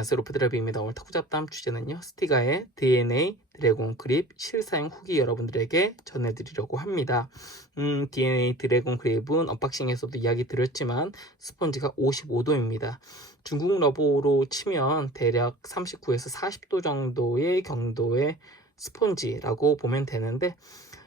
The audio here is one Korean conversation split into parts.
안녕하세요 로프드랍입니다. 오늘 탁구 잡담 주제는요. 스티가의 DNA 드래곤 그립 실사용 후기 여러분들에게 전해드리려고 합니다. 음, DNA 드래곤 그립은 언박싱에서도 이야기 드렸지만 스펀지가 55도입니다. 중국 러버로 치면 대략 39에서 40도 정도의 경도의 스펀지라고 보면 되는데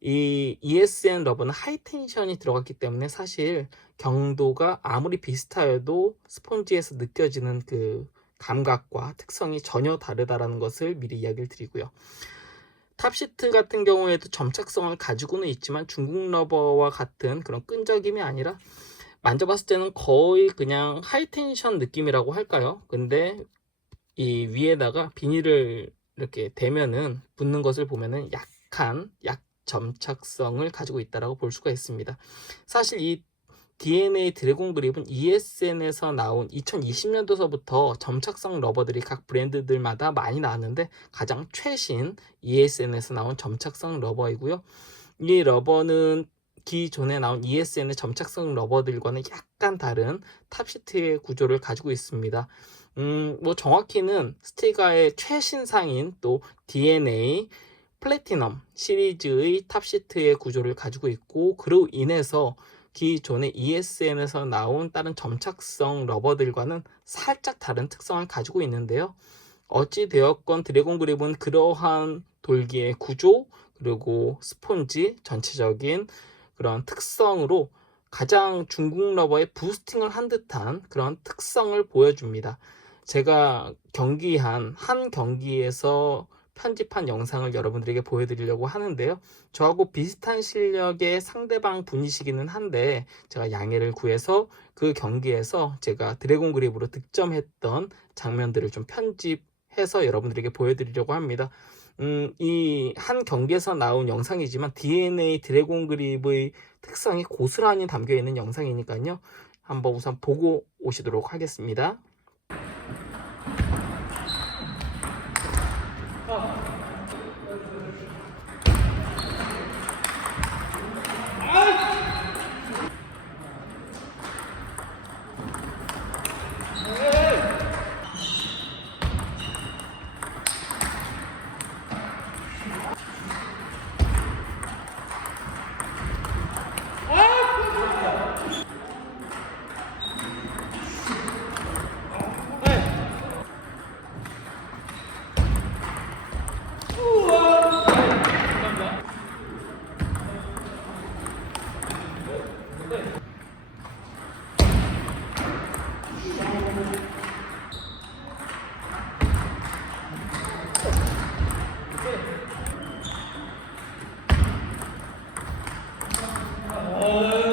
이 ESN 러버는 하이텐션이 들어갔기 때문에 사실 경도가 아무리 비슷하여도 스펀지에서 느껴지는 그 감각과 특성이 전혀 다르다라는 것을 미리 이야기를 드리고요. 탑시트 같은 경우에도 점착성을 가지고는 있지만 중국 러버와 같은 그런 끈적임이 아니라 만져봤을 때는 거의 그냥 하이텐션 느낌이라고 할까요? 근데 이 위에다가 비닐을 이렇게 대면은 붙는 것을 보면은 약한 약 점착성을 가지고 있다라고 볼 수가 있습니다. 사실 이 DNA 드래곤 그립은 ESN에서 나온 2020년도서부터 점착성 러버들이 각 브랜드들마다 많이 나왔는데 가장 최신 ESN에서 나온 점착성 러버이고요. 이 러버는 기존에 나온 ESN의 점착성 러버들과는 약간 다른 탑시트의 구조를 가지고 있습니다. 음, 뭐 정확히는 스티가의 최신상인 또 DNA 플래티넘 시리즈의 탑시트의 구조를 가지고 있고 그로 인해서 기존의 ESN에서 나온 다른 점착성 러버들과는 살짝 다른 특성을 가지고 있는데요. 어찌 되었건 드래곤 그립은 그러한 돌기의 구조 그리고 스폰지 전체적인 그런 특성으로 가장 중국 러버의 부스팅을 한 듯한 그런 특성을 보여줍니다. 제가 경기한 한 경기에서 편집한 영상을 여러분들에게 보여드리려고 하는데요. 저하고 비슷한 실력의 상대방 분이시기는 한데 제가 양해를 구해서 그 경기에서 제가 드래곤 그립으로 득점했던 장면들을 좀 편집해서 여러분들에게 보여드리려고 합니다. 음, 이 한 경기에서 나온 영상이지만 DNA 드래곤 그립의 특성이 고스란히 담겨 있는 영상이니까요. 한번 우선 보고 오시도록 하겠습니다. Hallelujah.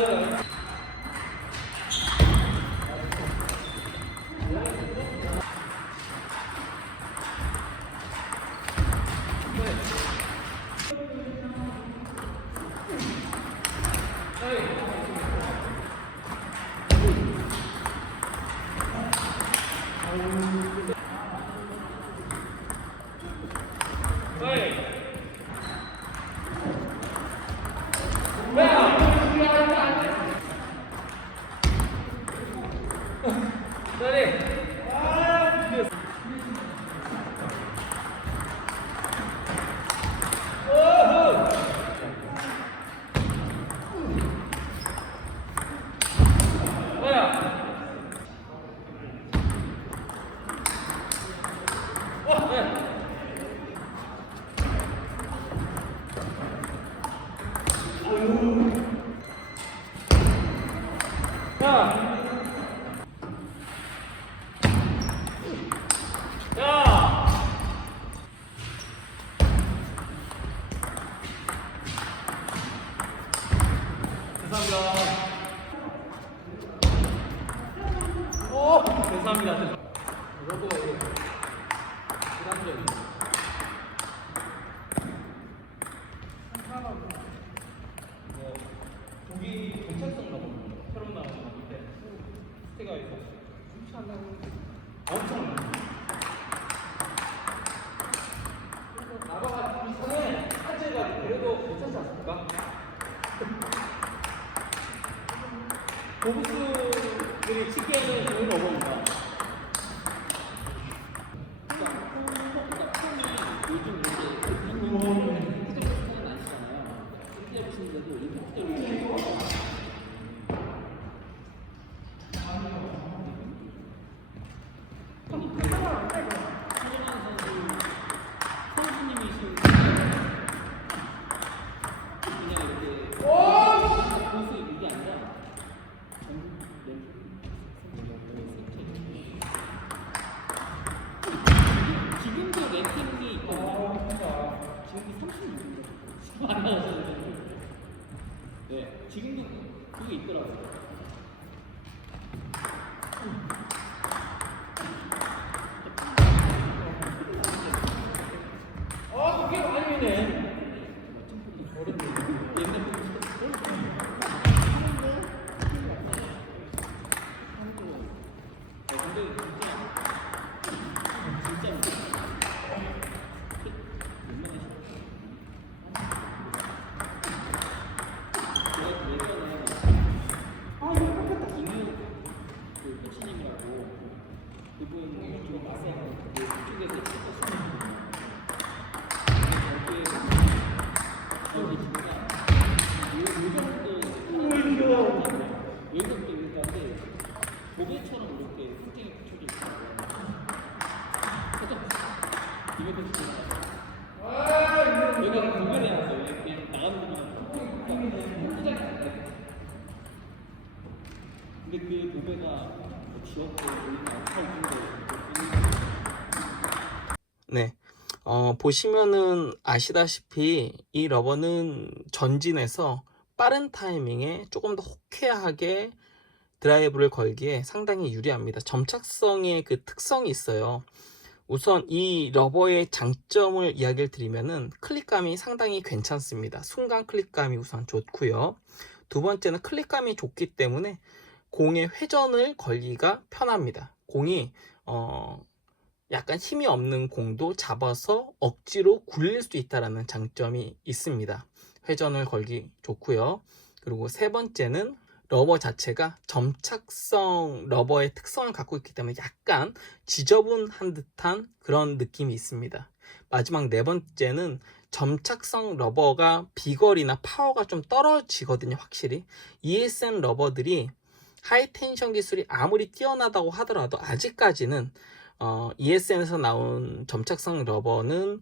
스티가에서 좋지 않나 엄청. 그리고 나바가 비슷해 사제가 그래도 괜찮지 않습니까? 고부스들이 치기에는 좋은 러버입니다. 네. 어, 보시면은 아시다시피 이 러버는 전진해서 빠른 타이밍에 조금 더 호쾌하게 드라이브를 걸기에 상당히 유리합니다. 점착성의 그 특성이 있어요. 우선 이 러버의 장점을 이야기를 드리면은 클릭감이 상당히 괜찮습니다. 순간 클릭감이 우선 좋고요. 두 번째는 클릭감이 좋기 때문에 공의 회전을 걸기가 편합니다. 공이 어, 약간 힘이 없는 공도 잡아서 억지로 굴릴 수 있다라는 장점이 있습니다. 회전을 걸기 좋고요. 그리고 세 번째는 러버 자체가 점착성 러버의 특성을 갖고 있기 때문에 약간 지저분한 듯한 그런 느낌이 있습니다. 마지막 네 번째는 점착성 러버가 비거리나 파워가 좀 떨어지거든요, 확실히. ESN 러버들이 하이텐션 기술이 아무리 뛰어나다고 하더라도 아직까지는 어, ESN에서 나온 점착성 러버는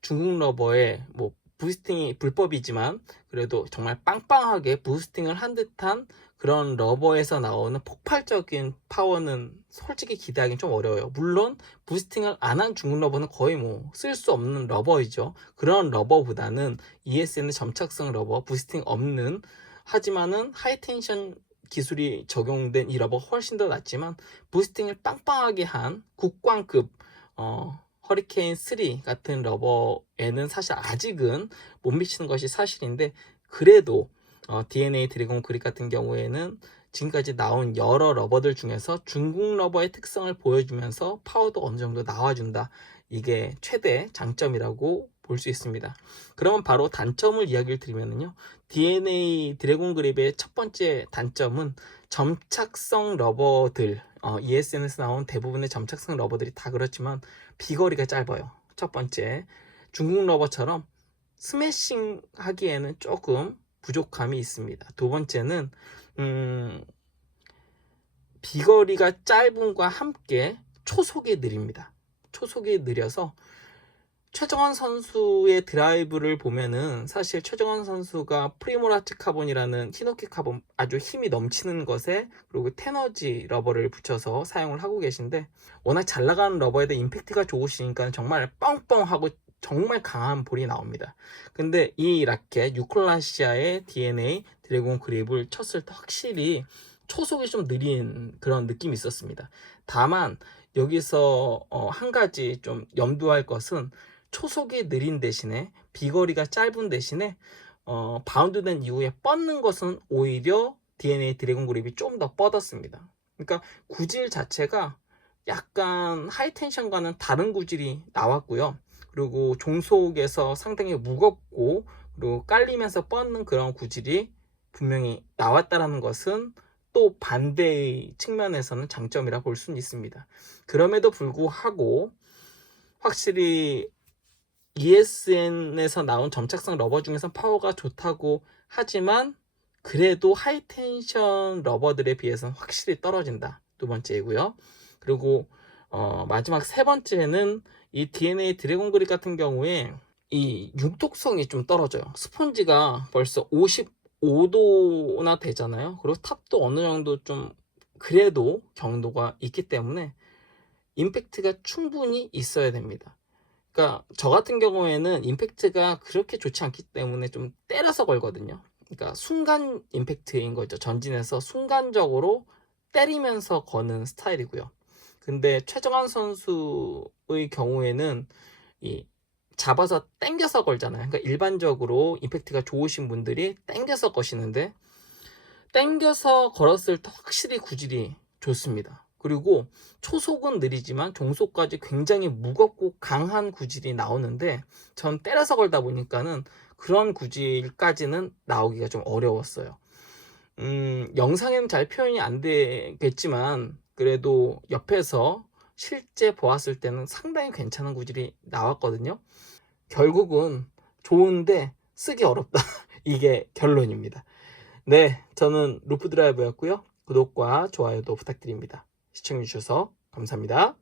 중국 러버의 뭐 부스팅이 불법이지만 그래도 정말 빵빵하게 부스팅을 한 듯한 그런 러버에서 나오는 폭발적인 파워는 솔직히 기대하기는 좀 어려워요. 물론 부스팅을 안 한 중국 러버는 거의 뭐 쓸 수 없는 러버이죠. 그런 러버보다는 ESN의 점착성 러버, 부스팅 없는 하지만은 하이텐션 기술이 적용된 이 러버가 훨씬 더 낫지만 부스팅을 빵빵하게 한 국광급 어, 허리케인 3 같은 러버에는 사실 아직은 못 미치는 것이 사실인데 그래도 어, DNA 드래곤 그립 같은 경우에는 지금까지 나온 여러 러버들 중에서 중국 러버의 특성을 보여주면서 파워도 어느 정도 나와준다. 이게 최대 장점이라고 볼 수 있습니다. 그러면 바로 단점을 이야기를 드리면요. DNA 드래곤 그립의 첫 번째 단점은 점착성 러버들, 어, ESN에서 나온 대부분의 점착성 러버들이 다 그렇지만 비거리가 짧아요. 첫 번째, 중국 러버처럼 스매싱 하기에는 조금 부족함이 있습니다. 두 번째는 음, 비거리가 짧음과 함께 초속이 느립니다. 초속이 느려서 최정원 선수의 드라이브를 보면은 사실 최정원 선수가 프리모라트 카본이라는 히노키 카본 아주 힘이 넘치는 것에 그리고 테너지 러버를 붙여서 사용을 하고 계신데 워낙 잘 나가는 러버에 대해 임팩트가 좋으시니까 정말 뻥뻥하고 정말 강한 볼이 나옵니다. 근데 이 라켓 유클라시아의 DNA 드래곤 그립을 쳤을 때 확실히 초속이 좀 느린 그런 느낌이 있었습니다. 다만 여기서 어, 한 가지 좀 염두할 것은 초속이 느린 대신에 비거리가 짧은 대신에 어, 바운드된 이후에 뻗는 것은 오히려 DNA 드래곤 그립이 좀 더 뻗었습니다. 그러니까 구질 자체가 약간 하이텐션과는 다른 구질이 나왔고요. 그리고 종속에서 상당히 무겁고 그리고 깔리면서 뻗는 그런 구질이 분명히 나왔다라는 것은 또 반대의 측면에서는 장점이라 볼 수는 있습니다. 그럼에도 불구하고 확실히 ESN에서 나온 점착성 러버 중에서 파워가 좋다고 하지만 그래도 하이텐션 러버들에 비해서는 확실히 떨어진다. 두 번째이고요. 그리고 어, 마지막 세 번째는 이 DNA 드래곤 그립 같은 경우에 이 융통성이 좀 떨어져요. 스펀지가 벌써 55도나 되잖아요. 그리고 탑도 어느 정도 좀 그래도 경도가 있기 때문에 임팩트가 충분히 있어야 됩니다. 그러니까 저 같은 경우에는 임팩트가 그렇게 좋지 않기 때문에 좀 때려서 걸거든요. 그러니까 순간 임팩트인 거죠. 전진해서 순간적으로 때리면서 거는 스타일이고요. 근데 최정환 선수의 경우에는 이 잡아서 당겨서 걸잖아요. 그러니까 일반적으로 임팩트가 좋으신 분들이 당겨서 거시는데 당겨서 걸었을 때 확실히 구질이 좋습니다. 그리고 초속은 느리지만 종속까지 굉장히 무겁고 강한 구질이 나오는데 전 때려서 걸다 보니까는 그런 구질까지는 나오기가 좀 어려웠어요. 음, 영상에는 잘 표현이 안 되겠지만 그래도 옆에서 실제 보았을 때는 상당히 괜찮은 구질이 나왔거든요. 결국은 좋은데 쓰기 어렵다. 이게 결론입니다. 네, 저는 루프 드라이버였고요. 구독과 좋아요도 부탁드립니다. 시청해주셔서 감사합니다.